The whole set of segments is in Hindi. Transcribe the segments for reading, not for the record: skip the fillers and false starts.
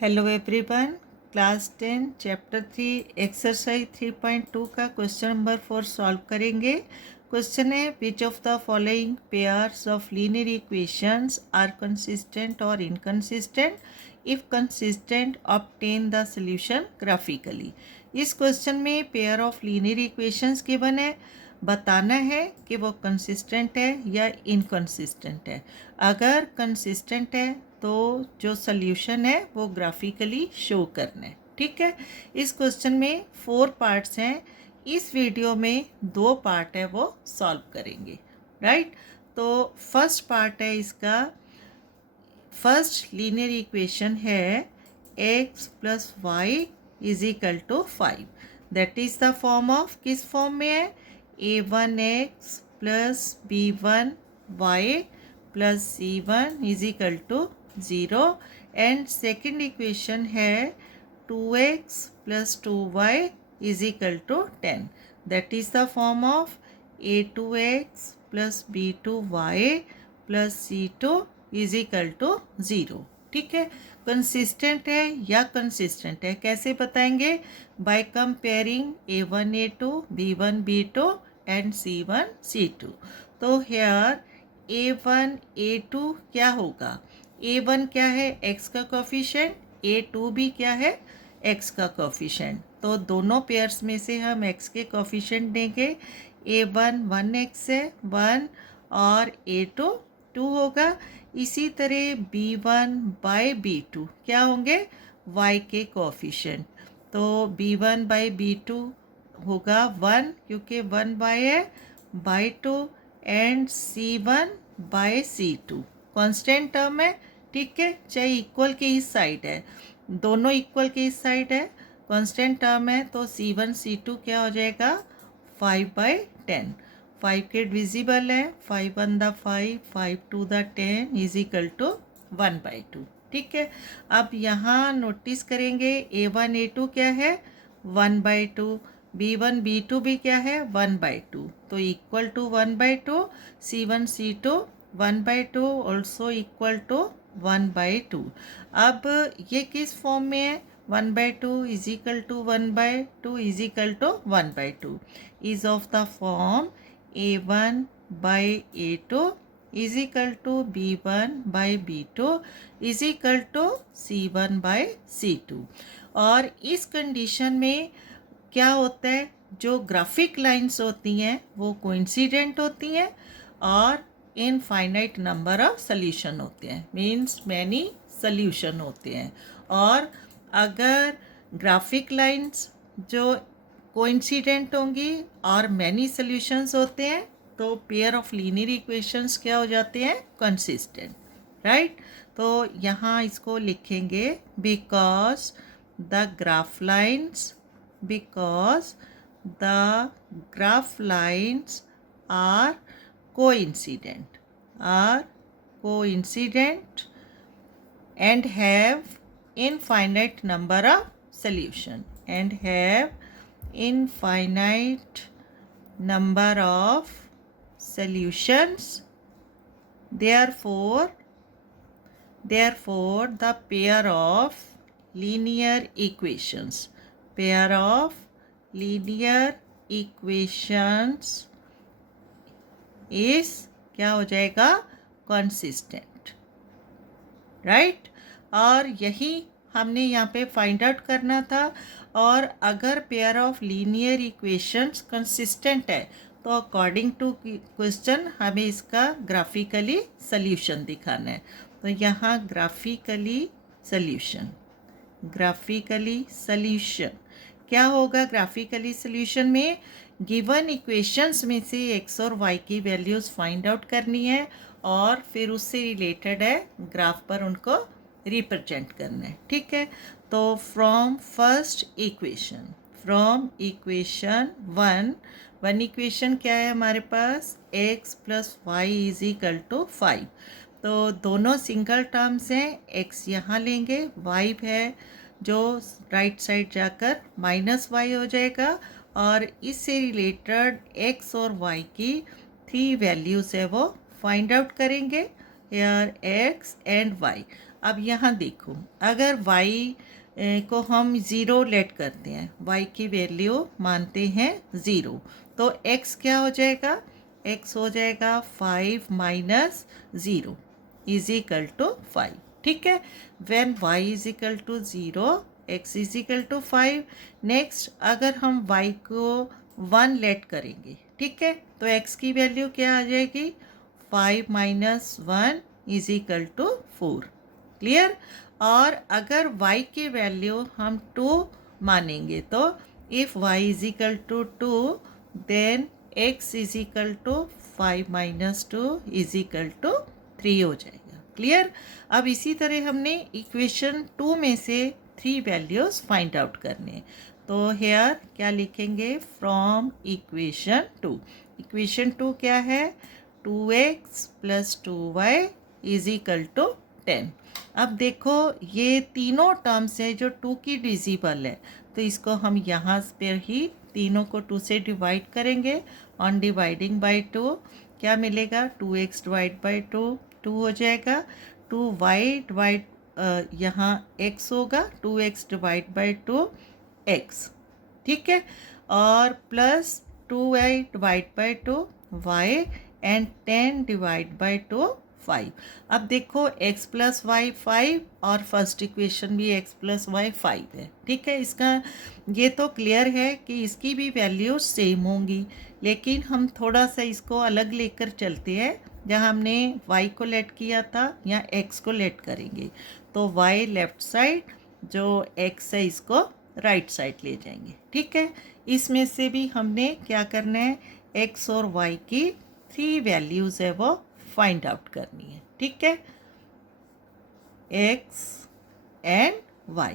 Hello everyone, class 10 chapter 3 exercise 3.2 का क्वेश्चन नंबर 4 सॉल्व करेंगे। क्वेश्चन है which of the following pairs of linear equations are consistent और inconsistent, if consistent obtain the solution graphically. इस क्वेश्चन में pair of linear equations given है, बताना है कि वो कंसिस्टेंट है या इनकंसिस्टेंट है। अगर कंसिस्टेंट है तो जो सल्यूशन है वो ग्राफिकली शो करना है। ठीक है, इस क्वेश्चन में 4 पार्ट्स हैं। इस वीडियो में 2 पार्ट है वो सॉल्व करेंगे। राइट, तो फर्स्ट पार्ट है इसका। फर्स्ट लीनियर इक्वेशन है x plus y is equal to 5। That is the form of, किस फॉर्म में है, a1x plus b1y plus c1 is equal to 0। And second equation है 2x plus 2y is equal to 10। That is the form of a2x plus b2y plus c2 is equal to 0। ठीक है, कंसिस्टेंट है या कंसिस्टेंट है कैसे बताएंगे? By comparing a1 a2 b1 b2 and c1 c2। तो हेयर a1 a2 क्या होगा? a1 क्या है? x का कोफिशिएंट। a2 भी क्या है? x का कोफिशिएंट। तो दोनों पेयर्स में से हम x के कोफिशिएंट देंगे। a1 1x है 1 और a2 2 होगा। इसी तरह b1 बाई b2 क्या होंगे? y के कोफिशिएंट। तो b1 बाई b2 होगा 1 क्योंकि 1y है by 2 and c1 by c2 constant term है। ठीक है, चाहे इक्वल के इस साइड है, दोनों इक्वल के इस साइड है, कांस्टेंट टर्म है। तो c1 c2 क्या हो जाएगा? 5/10। 5 के डिविजिबल है, 5 1 the 5, 5 2 the 10 is equal to 1/2। ठीक है, अब यहाँ नोटिस करेंगे a1 a2 क्या है? 1/2। b1 b2 भी क्या है? 1/2। तो equal to 1/2। c1 c2 1/2 also equal to 1/2। अब ये किस फॉर्म में है? 1/2 is equal to 1/2 is equal to 1/2 is of the form a1 by a2 is equal to b1 by b2 is equal to c1 by c2। और इस कंडीशन में क्या होता है? जो ग्राफिक लाइंस होती हैं वो कोइंसिडेंट होती हैं और इनफाइनाइट नंबर ऑफ सॉल्यूशन होते हैं, मींस मैनी सॉल्यूशन होते हैं। और अगर ग्राफिक लाइंस जो कोइंसिडेंट होंगी और मैनी सॉल्यूशंस होते हैं तो पेयर ऑफ लीनियर इक्वेशंस क्या हो जाते हैं? कंसिस्टेंट। राइट, तो यहाँ इसको लिखेंगे because the graph lines because the graph lines are coincident and have infinite number of solution therefore the pair of linear equations is क्या हो जाएगा? कंसिस्टेंट। राइट, और यही हमने यहाँ पे फाइंड आउट करना था। और अगर pair of linear equations consistent है तो अकॉर्डिंग टू क्वेश्चन हमें इसका ग्राफिकली सल्यूशन दिखाना है। तो यहाँ ग्राफिकली सल्यूशन क्या होगा? ग्राफिकली सॉल्यूशन में गिवन इक्वेशंस में से x और y की वैल्यूज़ फाइंड आउट करनी है और फिर उससे रिलेटेड है ग्राफ पर उनको रिप्रेजेंट करना है। ठीक है, तो फ्रॉम इक्वेशन वन इक्वेशन क्या है हमारे पास? x plus y is equal to 5। तो दोनों सिंगल टर्म्स हैं, x यहाँ लेंगे, y है जो राइट साइड जाकर -y हो जाएगा और इससे रिलेटेड x और y की 3 वैल्यूज़ है वो फाइंड आउट करेंगे, हेयर x एंड y। अब यहाँ देखो, अगर y को हम ज़ीरो लेट करते हैं, y की वैल्यू मानते हैं ज़ीरो, तो x क्या हो जाएगा? x हो जाएगा 5 minus zero is equal to 5। ठीक है, when y is equal to zero, x is equal to 5। Next, अगर हम y को 1 लेट करेंगे, ठीक है, तो x की वैल्यू क्या आ जाएगी? 5 minus 1 is equal to 4। Clear? और अगर y की वैल्यू हम 2 मानेंगे, तो if y is equal to 2, then x is equal to 5 minus 2 is equal to 3 हो जाएगा। क्लियर? अब इसी तरह हमने इक्वेशन 2 में से 3 वैल्यूज़ फाइंड आउट करने। तो हेयर क्या लिखेंगे? From equation 2। इक्वेशन 2 क्या है? 2x plus 2y is equal to 10। अब देखो, ये तीनों टर्म्स है जो 2 की डिविजिबल है, तो इसको हम यहाँ पर ही तीनों को 2 से डिवाइड करेंगे। ऑन डिवाइडिंग बाई 2 क्या मिलेगा? 2x डिवाइड बाई 2 2 हो जाएगा। 2y डिवाइड यहाँ x होगा, 2x डिवाइड बाई 2 x। ठीक है, और plus 2y divide by 2 y and 10 divide by 2 5। अब देखो, x प्लस वाई 5 और फर्स्ट इक्वेशन भी x प्लस वाई 5 है। ठीक है, इसका ये तो क्लियर है कि इसकी भी वैल्यू सेम होंगी, लेकिन हम थोड़ा सा इसको अलग लेकर चलते हैं। जहाँ हमने y को लेट किया था, या x को लेट करेंगे, तो y लेफ्ट साइड, जो x है इसको राइट साइड ले जाएंगे। ठीक है, इसमें से भी हमने क्या करना है? x और y की 3 वैल्यूज़ है वो फाइंड आउट करनी है। ठीक है, x एंड y।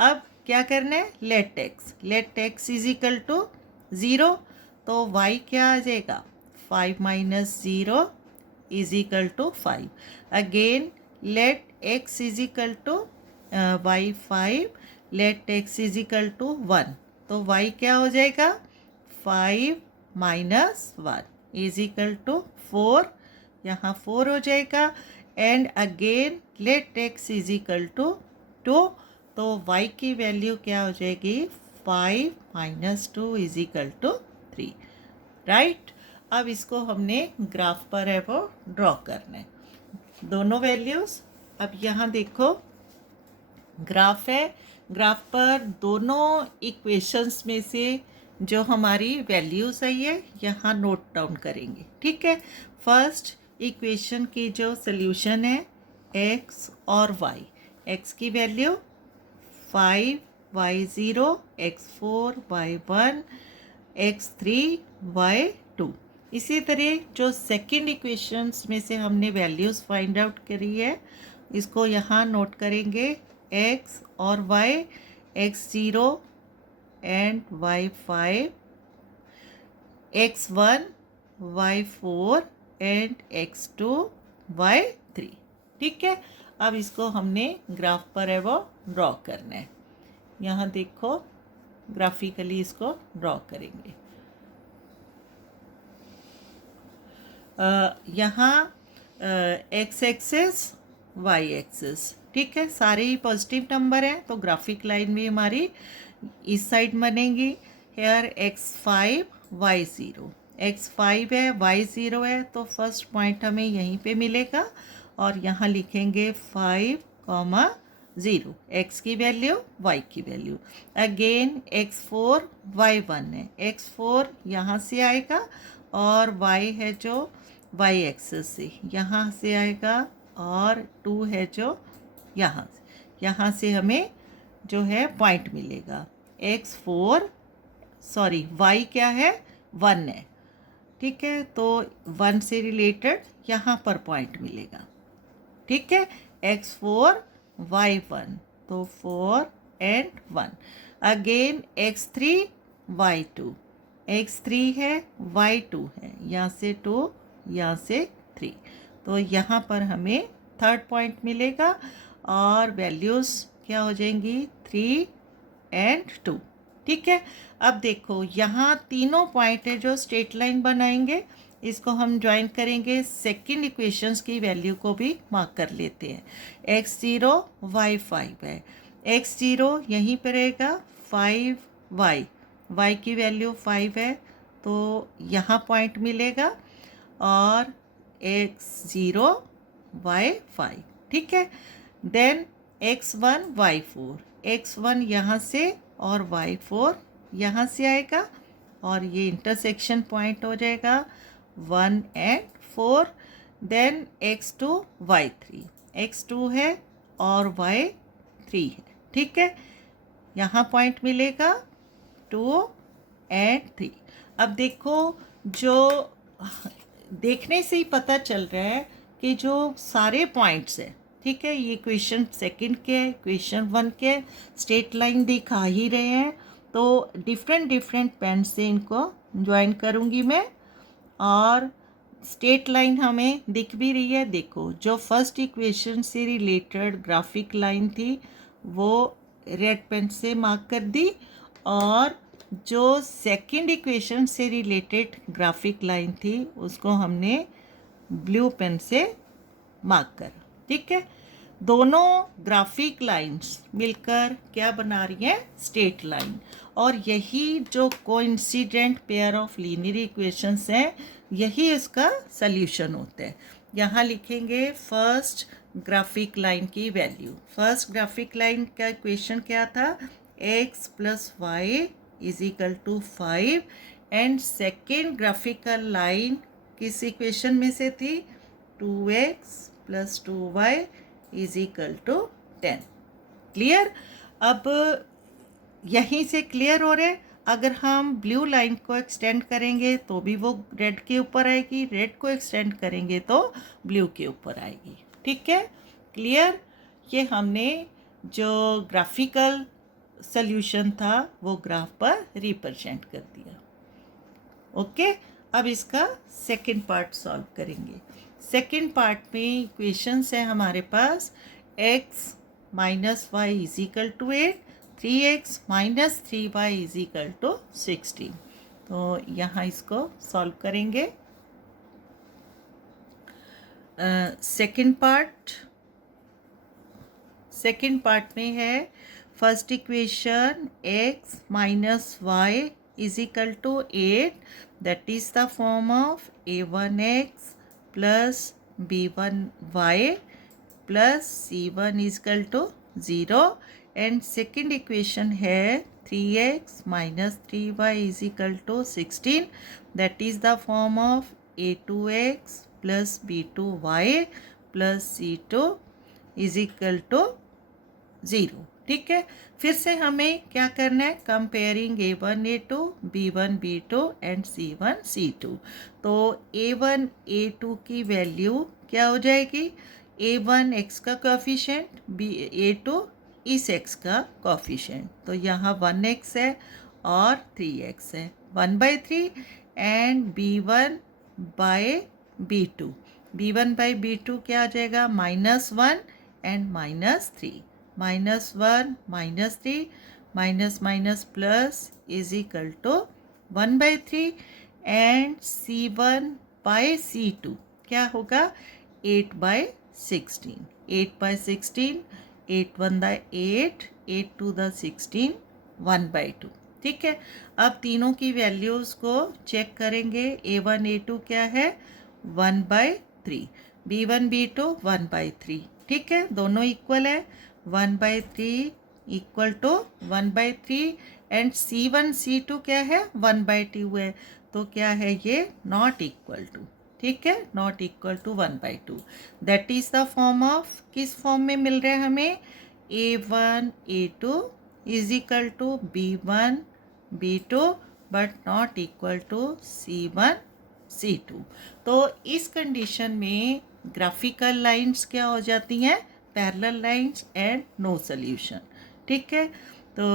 अब क्या करना है? Let x is equal to 0, तो y क्या आ जाएगा? 5 minus 0 is equal to 5। Again let x is equal to y 5, let x is equal to 1, तो y क्या हो जाएगा? 5 माइनस 1 इज इक्वल टू 4, यहाँ 4 हो जाएगा। And again let x is equal to 2, तो y की वैल्यू क्या हो जाएगी? 5 minus 2 is equal to 3। Right? अब इसको हमने ग्राफ पर है वो ड्रॉ करना है, दोनों वैल्यूज़। अब यहाँ देखो, ग्राफ है, ग्राफ पर दोनों इक्वेशंस में से जो हमारी वैल्यूज़ है ये यहाँ नोट डाउन करेंगे। ठीक है, फर्स्ट इक्वेशन की जो सल्यूशन है x और y, x की value 5 y 0, x 4 y 1, x 3 y 2। इसी तरह जो सेकंड इक्वेशंस में से हमने वैल्यूज़ फाइंड आउट करी है, इसको यहाँ नोट करेंगे, x और y, x 0 and y 5, x 1 y 4 and x2 y 3। ठीक है, अब इसको हमने ग्राफ पर है वो ड्रॉ करना है। यहाँ देखो, ग्राफिकली इसको ड्रॉ करेंगे। यहाँ x एक्सेस y एक्सेस, ठीक है, सारे ही पॉजिटिव नंबर हैं, तो ग्राफिक लाइन भी हमारी इस साइड बनेगी। हेयर x5 y0, x5 है y0 है, तो फर्स्ट पॉइंट हमें यहीं पे मिलेगा, और यहाँ लिखेंगे 5, 0, x की वैल्यू y की वैल्यू। अगेन x4 y1 है, x4 यहाँ से आएगा, और y है जो y एक्सेस से यहाँ से आएगा, और 2 है जो यहाँ से हमें जो है पॉइंट मिलेगा। x4 सॉरी y क्या है? 1 है। ठीक है, तो 1 से रिलेटेड यहाँ पर पॉइंट मिलेगा। ठीक है, x4 y1, तो 4 and 1। Again x3 y2, x3 है y2 है, यहाँ से 2 यहाँ से 3, तो यहाँ पर हमें थर्ड पॉइंट मिलेगा, और वैल्यूज़ क्या हो जाएंगी? 3 एंड 2। ठीक है, अब देखो, यहाँ तीनों पॉइंट है जो स्ट्रेट लाइन बनाएंगे, इसको हम ज्वाइन करेंगे, सेकंड इक्वेशंस की वैल्यू को भी मार्क कर लेते हैं। x0 y5 है, x0 यहीं पर रहेगा, 5y, y की वैल्यू 5 है तो यहाँ पॉइंट मिलेगा, और x0 y5, ठीक है। देन x1 y4, x1 यहाँ से और y4 यहाँ से आएगा, और ये इंटरसेक्शन पॉइंट हो जाएगा 1 and 4। Then x2 y3, x2 है और y3 है, ठीक है। यहाँ पॉइंट मिलेगा 2 and 3। अब देखो, जो देखने से ही पता चल रहा है कि जो सारे पॉइंट्स हैं, ठीक है, ये क्वेश्चन सेकंड के, क्वेश्चन 1 के स्ट्रेट लाइन दिखा ही रहे हैं, तो डिफरेंट पेन से इनको ज्वाइन करूँगी मैं, और स्ट्रेट लाइन हमें दिख भी रही है। देखो, जो फर्स्ट इक्वेशन से रिलेटेड ग्राफिक लाइन थी वो रेड पेन से मार्क कर दी, और जो सेकंड इक्वेशन से रिलेटेड ग्राफिक लाइन थी उसको हमने ब्लू पेन से मार्क कर, ठीक है। दोनों ग्राफिक लाइंस मिलकर क्या बना रही हैं? Straight line. और यही जो coincident pair of linear equations हैं, यही इसका सल्यूशन होता है। यहाँ लिखेंगे फर्स्ट ग्राफिक लाइन की वैल्यू। फर्स्ट ग्राफिक लाइन का इक्वेशन क्या था? x plus y is equal to 5, and second graphical line किस इक्वेशन में से थी? 2x plus 2y is equal to 10। Clear? अब यहीं से क्लियर हो रहे, अगर हम ब्लू लाइन को एक्सटेंड करेंगे तो भी वो रेड के ऊपर आएगी, रेड को एक्सटेंड करेंगे तो ब्लू के ऊपर आएगी, ठीक है। क्लियर? ये हमने जो ग्राफिकल सॉल्यूशन था वो ग्राफ पर रिप्रेजेंट कर दिया। ओके, अब इसका सेकंड पार्ट सॉल्व करेंगे। सेकंड पार्ट में इक्वेशंस है हमारे पास, x minus y is equal to 8, 3x minus 3y is equal to 16। तो यहाँ इसको सॉल्व करेंगे। सेकंड पार्ट में है first equation x minus y is equal to 8, that is the form of a1x plus b1y plus c1 is equal to 0, and second equation है 3x minus 3y is equal to 16, that is the form of a2x plus b2y plus c2 is equal to 0, ठीक है। फिर से हमें क्या करना है? Comparing a1 a2, b1 b2 and c1 c2। तो a1 a2 की वैल्यू क्या हो जाएगी? a1 x का कोएफिशिएंट, a2 इस x का कोएफिशिएंट, तो यहाँ 1x है और 3x है, 1/3, and b1 bye b2, b1 bye b2 क्या आ जाएगा? -1 and -3, -1 -3 minus plus is equal to 1/3, and c1 by c2 क्या होगा? 8/16, 8/16, 8 1 द 8, 8 2 द 16, 1/2, ठीक है। अब तीनों की वैल्यूज़ को चेक करेंगे। a1 a2 क्या है? 1/3, b1 b2 1/3, ठीक है, दोनों इक्वल है। 1/3 equal to 1/3, and c1 c2 क्या है? 1/2 है, तो क्या है ये? नॉट इक्वल टू, ठीक है, not equal to 1/2। That is the form of, किस फॉर्म में मिल रहा है हमें? a1 a2 is equal to b1 b2 but not equal to c1 c2। तो इस कंडीशन में ग्राफिकल लाइंस क्या हो जाती हैं? Parallel lines and no solution, ठीक है। तो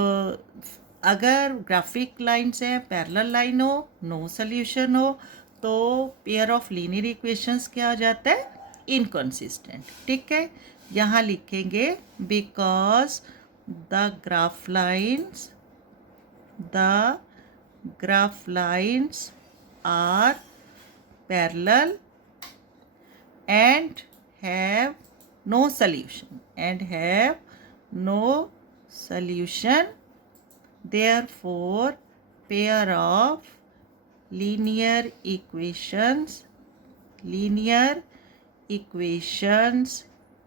अगर ग्राफिक लाइंस हैं, पैरेलल लाइन हो, नो सॉल्यूशन हो, तो पेयर ऑफ लीनियर इक्वेशंस क्या हो जाता है? इनकंसिस्टेंट, ठीक है। यहाँ लिखेंगे because the graph lines are parallel and have no solution, therefore pair of linear equations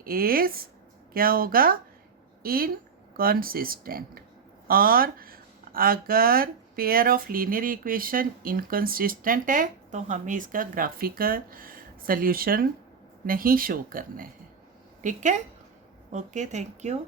is क्या होगा, इनकंसिस्टेंट। और अगर pair of linear equation inconsistent है तो हमें इसका ग्राफिकल सल्यूशन नहीं शो करना है। ठीक है, ओके, थैंक यू।